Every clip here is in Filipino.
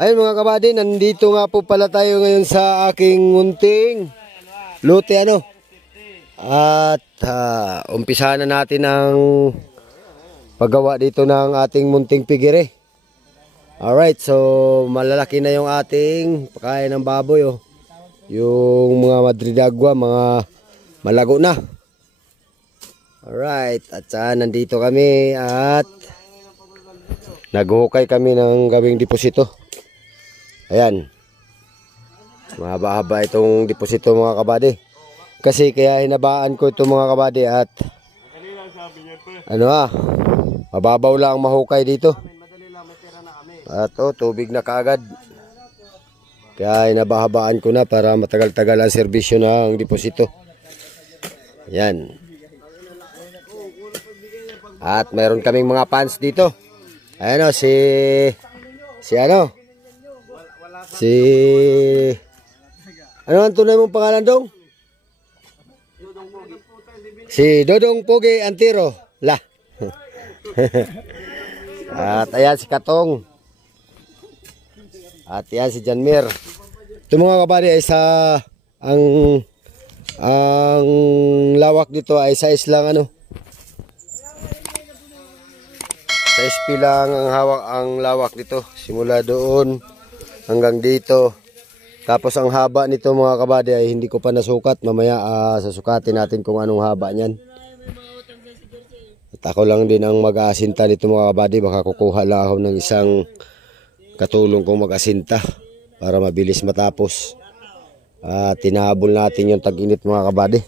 Ayun mga kabady, nandito nga po pala tayo ngayon sa aking munting lote ano. At umpisahan na natin ang paggawa dito ng ating munting pigire. Alright, so malalaki na yung ating pakain ng baboy oh. Yung mga madridagwa, mga malago na. Alright, at nandito kami at naghukay kami ng gawing deposito. Ayan. Mahaba-haba itong deposito mga kabady. Kasi kaya hinabaan ko ito mga kabady at mababaw lang ang mahukay dito. At tubig na kaagad. Kaya hinabahabaan ko na para matagal-tagal ang serbisyo ng deposito. Ayan. At mayroon kaming mga fans dito. Ayan o, ano ang tunay mong pangalan dong? Si Dodong Pogi Antiro. La. At ayan si Katong. At ayan si Janmir. Ito mga kabady ay ang lawak dito ay size lang ano. Size lang ang lawak dito. Simula doon hanggang dito. Tapos ang haba nito mga kabady ay hindi ko pa nasukat. Mamaya sasukatin natin kung anong haba niyan. At ako lang din ang mag-aasinta nito mga kabady. Baka kukuha lang ako ng isang katulong kong mag-asinta para mabilis matapos. Tinahabol natin yung tag-init mga kabady.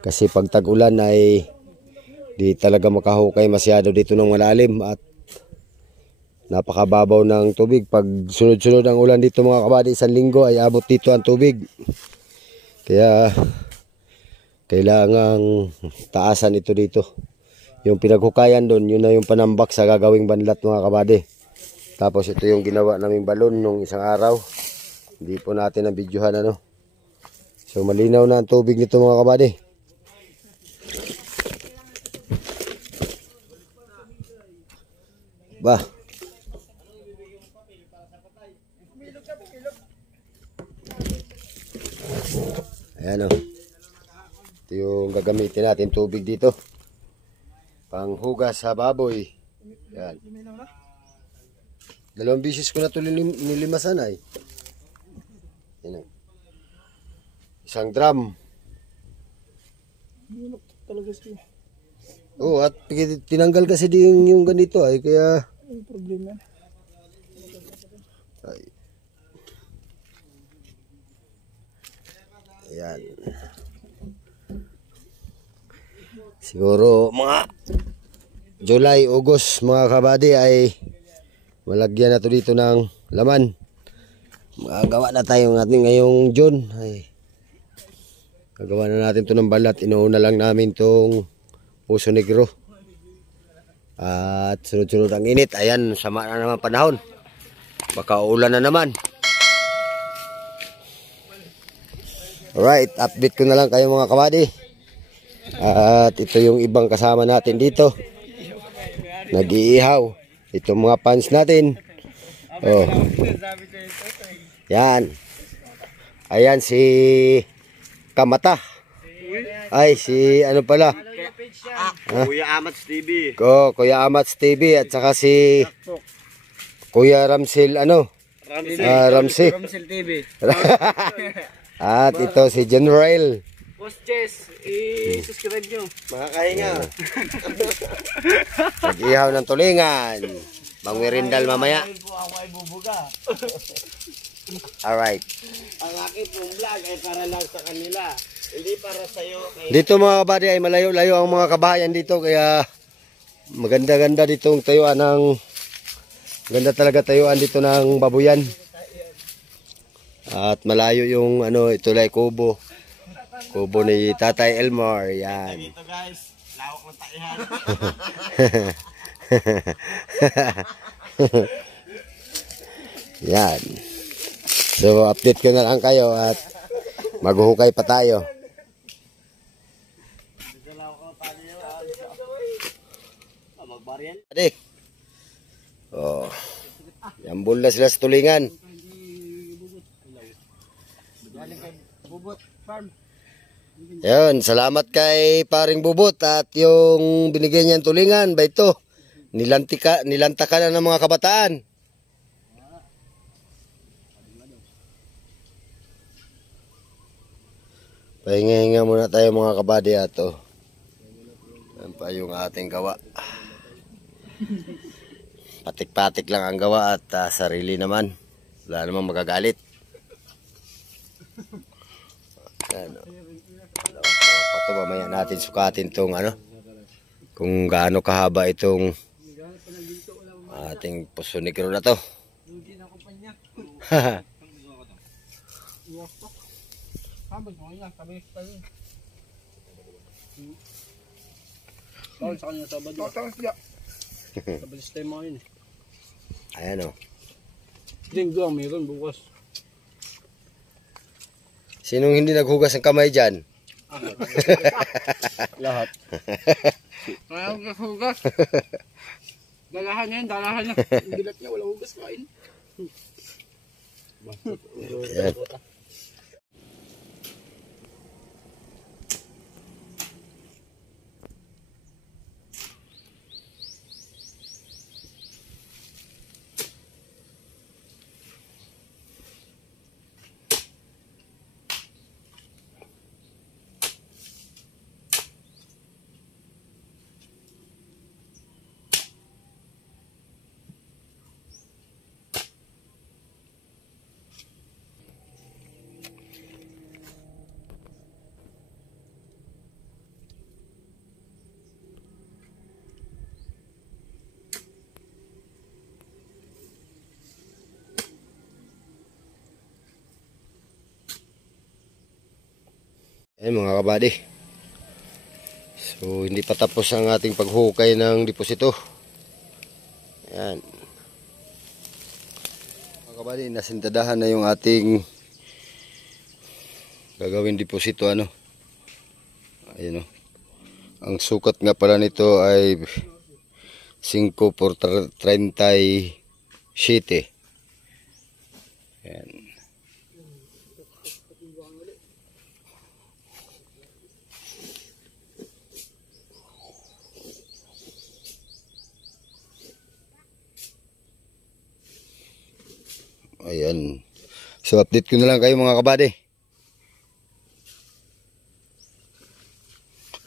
Kasi pag tag-ulan ay di talaga makahukay masyado dito ng malalim at napakababaw ng tubig. Pag sunod-sunod ang ulan dito mga kabady, isang linggo ay abot dito ang tubig. Kaya kailangang taasan ito dito. Yung pinaghukayan doon, yun na yung panambak sa gagawing banlat mga kabady. Tapos ito yung ginawa naming balon nung isang araw. Hindi po natin ang videohan ano. So malinaw na ang tubig nito mga kabady. Bah. Ayan o. Ito yung gagamitin natin tubig dito. Panghugas sa baboy. Ayan. 2 bisis ko na ito nilimasan ay. Ayan o. 1 drum. Oh, at tinanggal kasi din yung ganito ay kaya problema. Ay. Ayan. Siguro mga July, August mga kabady ay malagyan na to dito ng laman. Magagawa na tayo ng ating ngayong June. Ay, gagawa na natin to ng balat. Inuuna lang namin tong Puso Negro. At sunod-sunod ang init. Ayan, sama na naman panahon. Baka ulan na naman. Alright, update ko na lang kayo mga kabady. At ito yung ibang kasama natin dito. Nag-iihaw. Ito mga fans natin. Oh. Yan. Ayan si Kamata. Ay, si ano pala? Kuya Amats TV. Kuya Amats TV at saka si Kuya Ramsil Ramsil TV. At ito si General. Boss Jess, i-subscribe nyo. Makakahinga. Nag-ihaw ng tulingan. Mangwirindal mamaya. Ako ay bubuga. Alright. Ang aking pong vlog ay para lang sa kanila. Hindi para sa'yo. Dito mga kabady ay malayo-layo ang mga kabahayan dito. Kaya maganda-ganda ditong tayuan ng ganda talaga tayuan dito ng babuyan. At malayo yung ito lang kubo. Kubo ni Tatay Elmar. Yan. Dito guys, lawak ng taihan. Yan. So update ko na lang kayo at maghuhukay pa tayo. Parian. Ade. Oh. Yambol na sila sa tulingan. Galing kay Bubot Farm. Yun, salamat kay paring Bubot at yung binigyan niyang tulingan. Ba ito, nilanta ka na ng mga kabataan. Pahinga-hinga muna tayo mga kabady ato. Yan pa yung ating gawa. Patik-patik lang ang gawa at sarili naman. Wala namang magagalit. Yan, pato mamaya natin sukatin tong ano. Kung gaano kahaba itong ating puso negro na to. Haha. Bawal sa kanya Sabado. Sabado tayo mga yun. Ayan o. Linggo ang meron bukas. Sinong hindi naghugas ng kamay dyan? Lahat. Kaya hugas. Dalahan niya yun, dalahan niya. Gilat niya, wala hugas kain. Ayan. Ayan mga kabady. So hindi pa tapos ang ating paghukay ng deposito. Ayan. Mga kabady, nasintadahan na yung ating gagawin deposito ano. Ayan o. Ang sukat nga pala nito ay 5/37. Ayan. Ayan. So update ko na lang kayo mga kabady.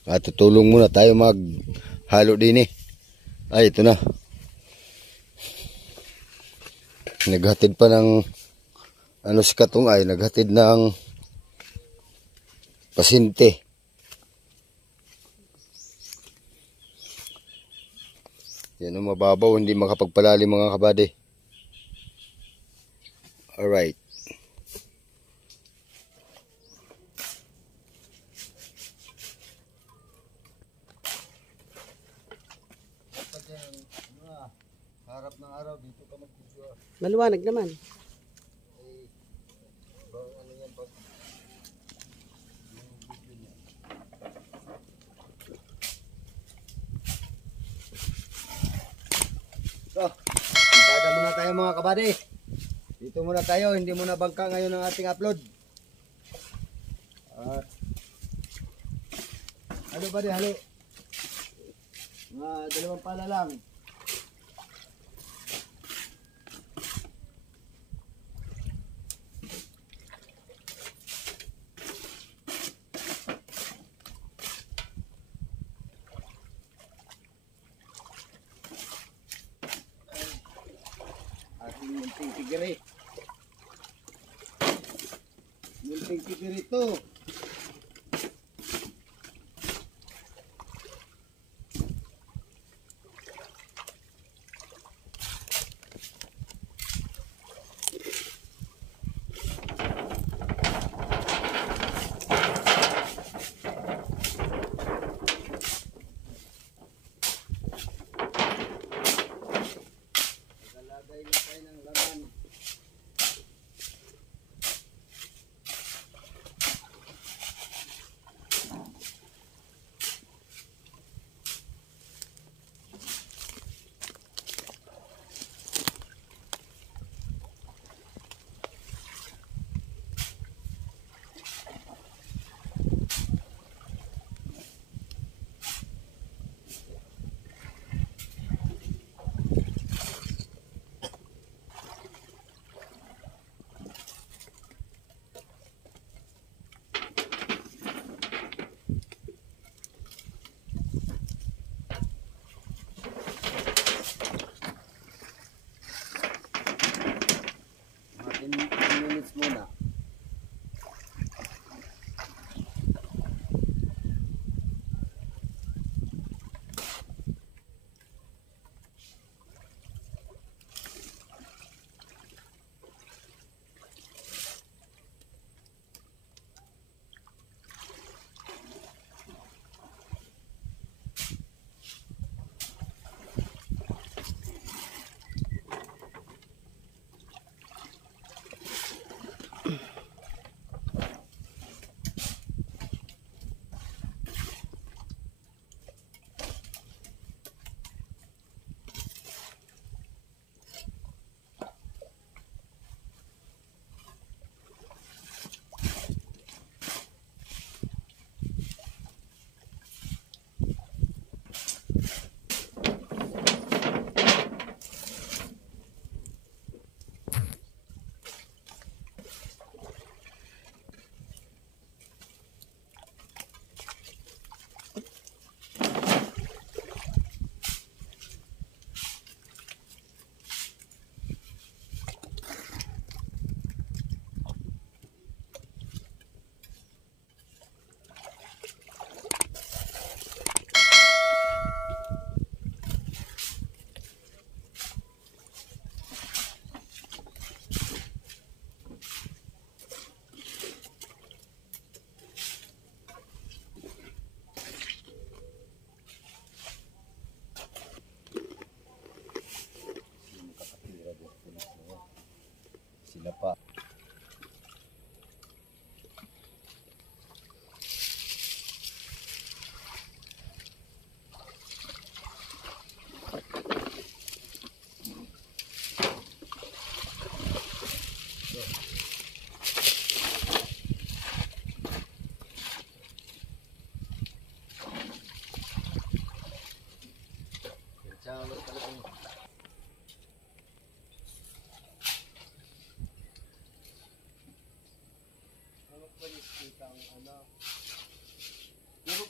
At tutulong muna tayo maghalo din eh. Ay ito na. Naghatid pa ng ano si Katong ay naghatid ng pasyente. Yan ang mababaw, hindi makapagpalalim mga kabady. Alright. Harap ng araw dito ka mag-video. Maliwanag naman. So, pintada muna tayo mga kabady. Dito muna tayo, hindi muna bangka ngayon ang ating upload. At halo buddy, halo. Mga dalawang pala lang. Ating munting tigiri. Munting tigiri ito. Lagay na tayo ng laman.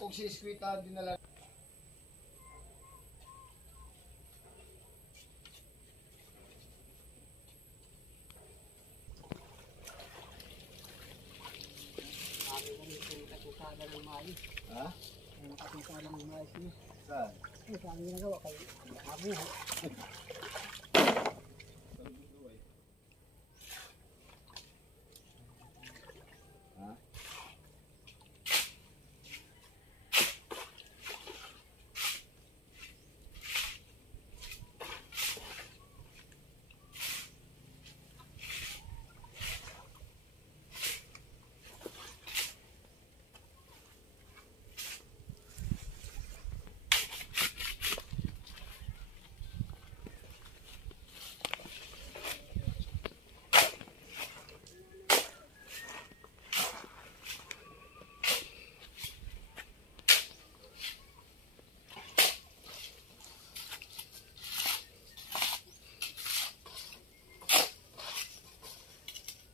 kung si Squita dinala. Ha? Nakatusa lang ng mais niya. Saan? Saan yung nagawa kayo? Nakabuho.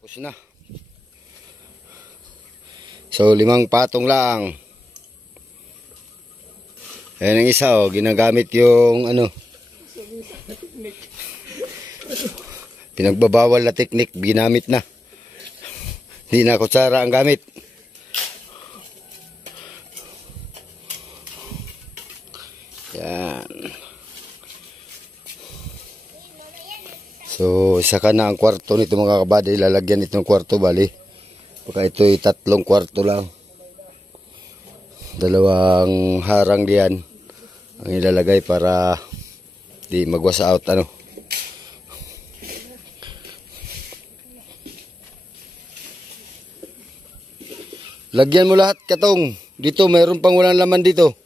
Tapos na. So 5 patong lang. Ayan ang isa oh, ginagamit yung ano. Pinagbabawal na teknik, ginamit na. Hindi na kutsara ang gamit. Yan. So, isa ka na ang kwarto nito mga kabady. Lalagyan itong kwarto, bali. Baka ito'y 3 kwarto lang. 2 harang diyan ang ilalagay para di magwasa out ano. Lagyan mo lahat katong. Dito mayroon pang walang laman dito.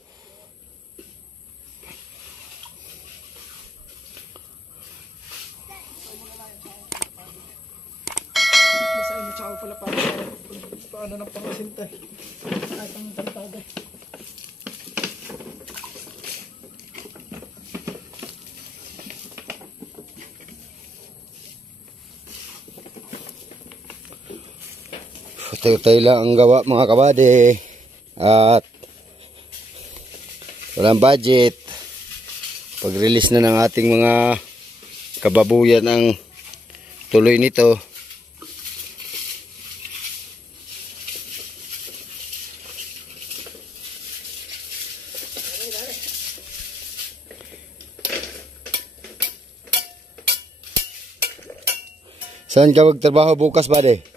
Sa inyo, tsaka pala paano ng pangasinta. Ay, pang tartada. Tayo lang ang gawa mga kabady. At walang budget. Pag-release na ng ating mga kababuyan ang tuloy nito. Saan ka magtrabaho bukas bade?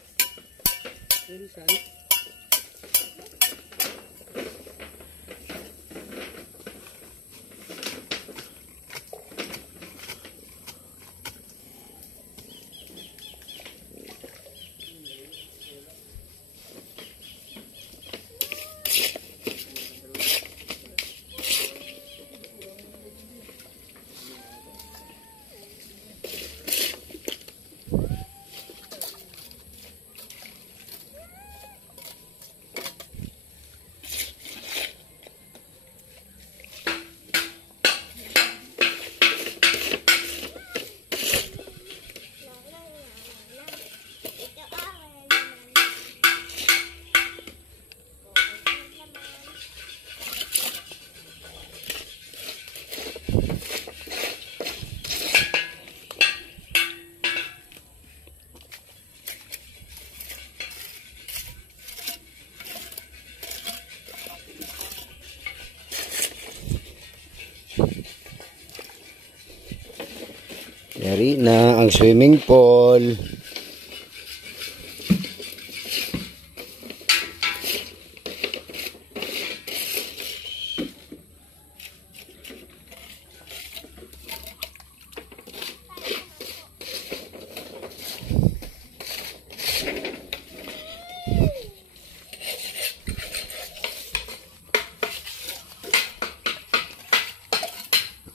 Yari na ang swimming pool.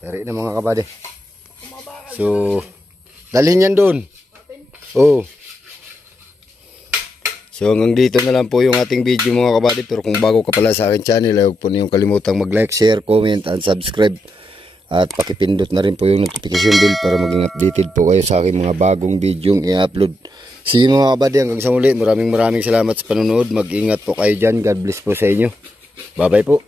Yari na mga kabady. So, dalhin yan doon. Oh. So, hanggang dito na lang po yung ating video mga kabady. Pero kung bago ka pala sa akin channel, huwag po niyong kalimutang mag-like, share, comment, and subscribe. At pakipindot na rin po yung notification bell para maging updated po kayo sa aking mga bagong video i-upload. See you mga kabady, hanggang sa muli. Maraming salamat sa panonood. Mag-ingat po kayo dyan. God bless po sa inyo. Bye-bye po.